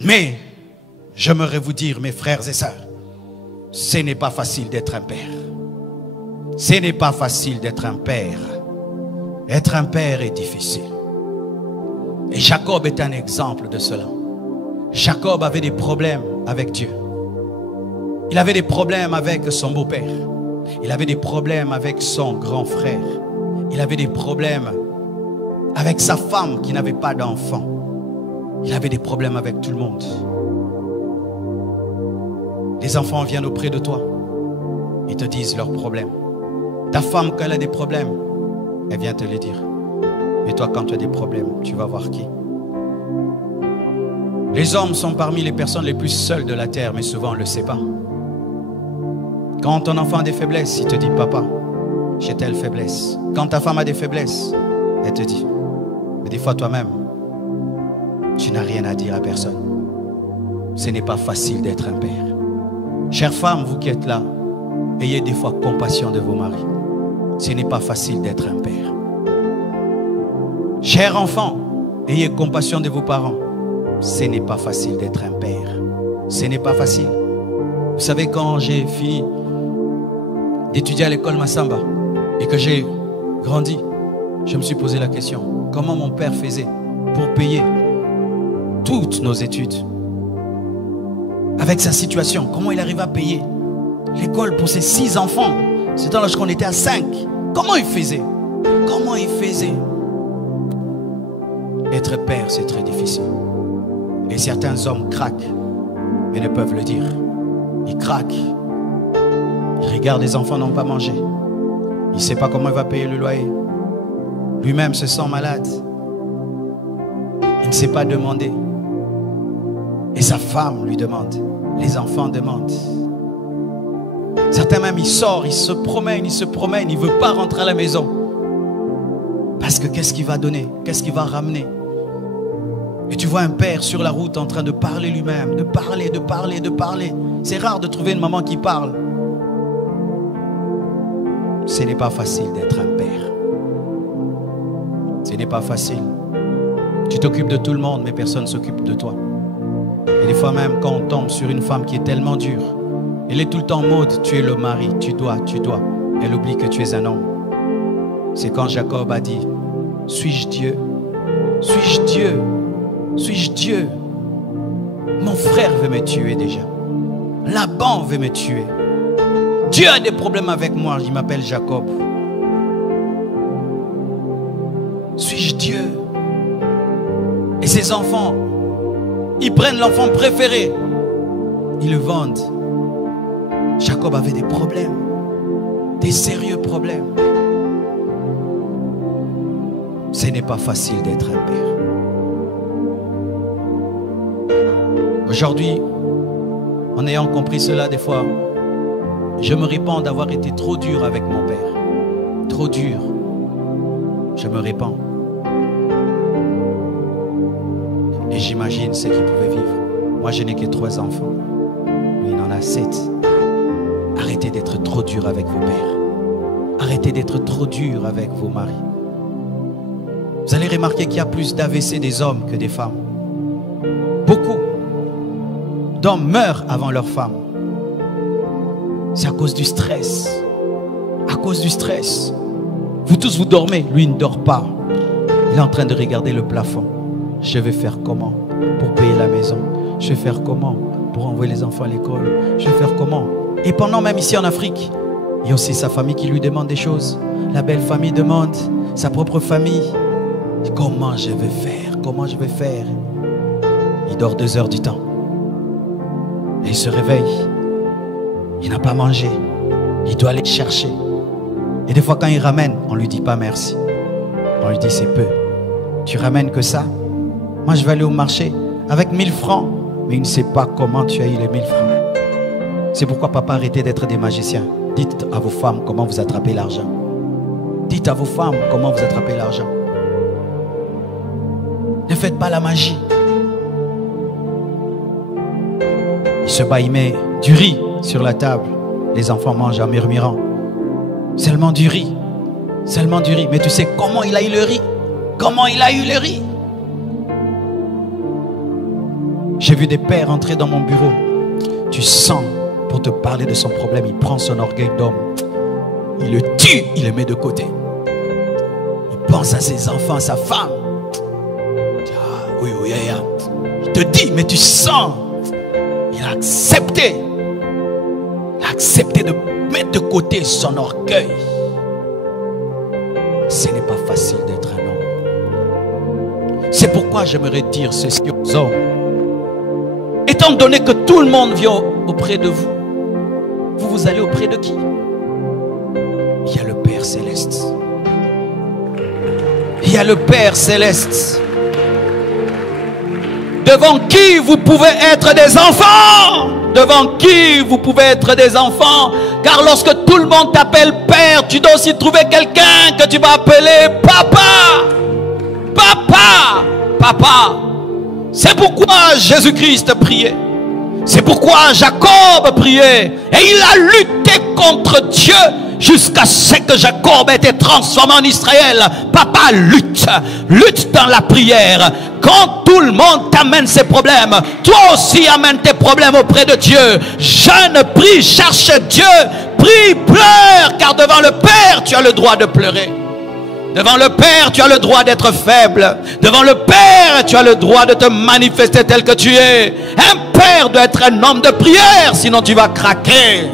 Mais j'aimerais vous dire, mes frères et sœurs, ce n'est pas facile d'être un père. Ce n'est pas facile d'être un père. Être un père est difficile. Et Jacob est un exemple de cela. Jacob avait des problèmes avec Dieu. Il avait des problèmes avec son beau-père. Il avait des problèmes avec son grand frère. Il avait des problèmes avec sa femme qui n'avait pas d'enfant. Il avait des problèmes avec tout le monde. Les enfants viennent auprès de toi. Ils te disent leurs problèmes. Ta femme, quand elle a des problèmes, elle vient te les dire. Et toi, quand tu as des problèmes, tu vas voir qui? Les hommes sont parmi les personnes les plus seules de la terre, mais souvent on ne le sait pas. Quand ton enfant a des faiblesses, il te dit, papa, j'ai telle faiblesse. Quand ta femme a des faiblesses, elle te dit. Mais des fois toi-même, tu n'as rien à dire à personne. Ce n'est pas facile d'être un père. Chères femmes, vous qui êtes là, ayez des fois compassion de vos maris. Ce n'est pas facile d'être un père. Chers enfants, ayez compassion de vos parents. Ce n'est pas facile d'être un père. Ce n'est pas facile. Vous savez, quand j'ai fini d'étudier à l'école Massamba et que j'ai grandi, je me suis posé la question, comment mon père faisait pour payer toutes nos études? Avec sa situation, comment il arrive à payer l'école pour ses 6 enfants? C'était lorsqu'on était à 5. Comment il faisait? Comment il faisait? Être père, c'est très difficile. Et certains hommes craquent, mais ne peuvent le dire. Ils craquent. Ils regardent les enfants n'ont pas mangé. Il ne sait pas comment il va payer le loyer. Lui-même se sent malade. Il ne sait pas demander. Et sa femme lui demande. Les enfants demandent. Certains même, ils sortent, ils se promènent, il ne veut pas rentrer à la maison. Parce que qu'est-ce qu'il va donner? Qu'est-ce qu'il va ramener? Et tu vois un père sur la route en train de parler lui-même, de parler. C'est rare de trouver une maman qui parle. Ce n'est pas facile d'être un père. Ce n'est pas facile. Tu t'occupes de tout le monde, mais personne ne s'occupe de toi. Et des fois même, quand on tombe sur une femme qui est tellement dure, elle est tout le temps en mode, tu es le mari, tu dois. Elle oublie que tu es un homme. C'est quand Jacob a dit, suis-je Dieu? Suis-je Dieu? Suis-je Dieu? Mon frère veut me tuer déjà. Laban veut me tuer. Dieu a des problèmes avec moi, il m'appelle Jacob. Suis-je Dieu? Et ses enfants, ils prennent l'enfant préféré, ils le vendent. Jacob avait des problèmes, des sérieux problèmes. Ce n'est pas facile d'être un père. Aujourd'hui, en ayant compris cela, des fois, je me répands d'avoir été trop dur avec mon père. Trop dur. Je me répands. Et j'imagine ce qu'il pouvait vivre. Moi, je n'ai que 3 enfants. Lui, il en a 7. Arrêtez d'être trop dur avec vos pères. Arrêtez d'être trop dur avec vos maris. Vous allez remarquer qu'il y a plus d'AVC des hommes que des femmes. Beaucoup d'hommes meurent avant leurs femmes. C'est à cause du stress. À cause du stress. Vous tous, vous dormez. Lui, il ne dort pas. Il est en train de regarder le plafond. Je vais faire comment pour payer la maison? Je vais faire comment pour envoyer les enfants à l'école? Je vais faire comment? Et pendant même ici en Afrique, il y a aussi sa famille qui lui demande des choses. La belle famille demande, sa propre famille. Comment je vais faire? Comment je vais faire? Il dort 2 heures du temps. Et il se réveille. Il n'a pas mangé. Il doit aller chercher. Et des fois quand il ramène, on ne lui dit pas merci. On lui dit c'est peu. Tu ramènes que ça? Moi je vais aller au marché avec 1000 francs. Mais il ne sait pas comment tu as eu les 1000 francs. C'est pourquoi papa, arrêtez d'être des magiciens. Dites à vos femmes comment vous attrapez l'argent. Dites à vos femmes comment vous attrapez l'argent. Ne faites pas la magie. Il se bat, il met du riz sur la table. Les enfants mangent en murmurant. Seulement du riz. Seulement du riz. Mais tu sais comment il a eu le riz? Comment il a eu le riz? J'ai vu des pères entrer dans mon bureau. Tu sens, pour te parler de son problème, il prend son orgueil d'homme. Il le tue, il le met de côté. Il pense à ses enfants, à sa femme. Oui, oui, il te dit, mais tu sens. Il a accepté. Il a accepté de mettre de côté son orgueil. Ce n'est pas facile d'être un homme. C'est pourquoi j'aimerais dire ceci aux hommes. Étant donné que tout le monde vient auprès de vous, vous allez auprès de qui? Il y a le Père Céleste. Il y a le Père Céleste. Devant qui vous pouvez être des enfants. Devant qui vous pouvez être des enfants. Car lorsque tout le monde t'appelle Père, tu dois aussi trouver quelqu'un que tu vas appeler Papa. Papa. Papa. C'est pourquoi Jésus-Christ priait. C'est pourquoi Jacob priait. Et il a lutté contre Dieu jusqu'à ce que Jacob ait été transformé en Israël. Papa lutte. Lutte dans la prière. Quand tout le monde t'amène ses problèmes, toi aussi amène tes problèmes auprès de Dieu. Jeûne, prie, cherche Dieu. Prie, pleure. Car devant le Père, tu as le droit de pleurer. Devant le Père, tu as le droit d'être faible. Devant le Père, tu as le droit de te manifester tel que tu es. Un père doit être un homme de prière, sinon tu vas craquer.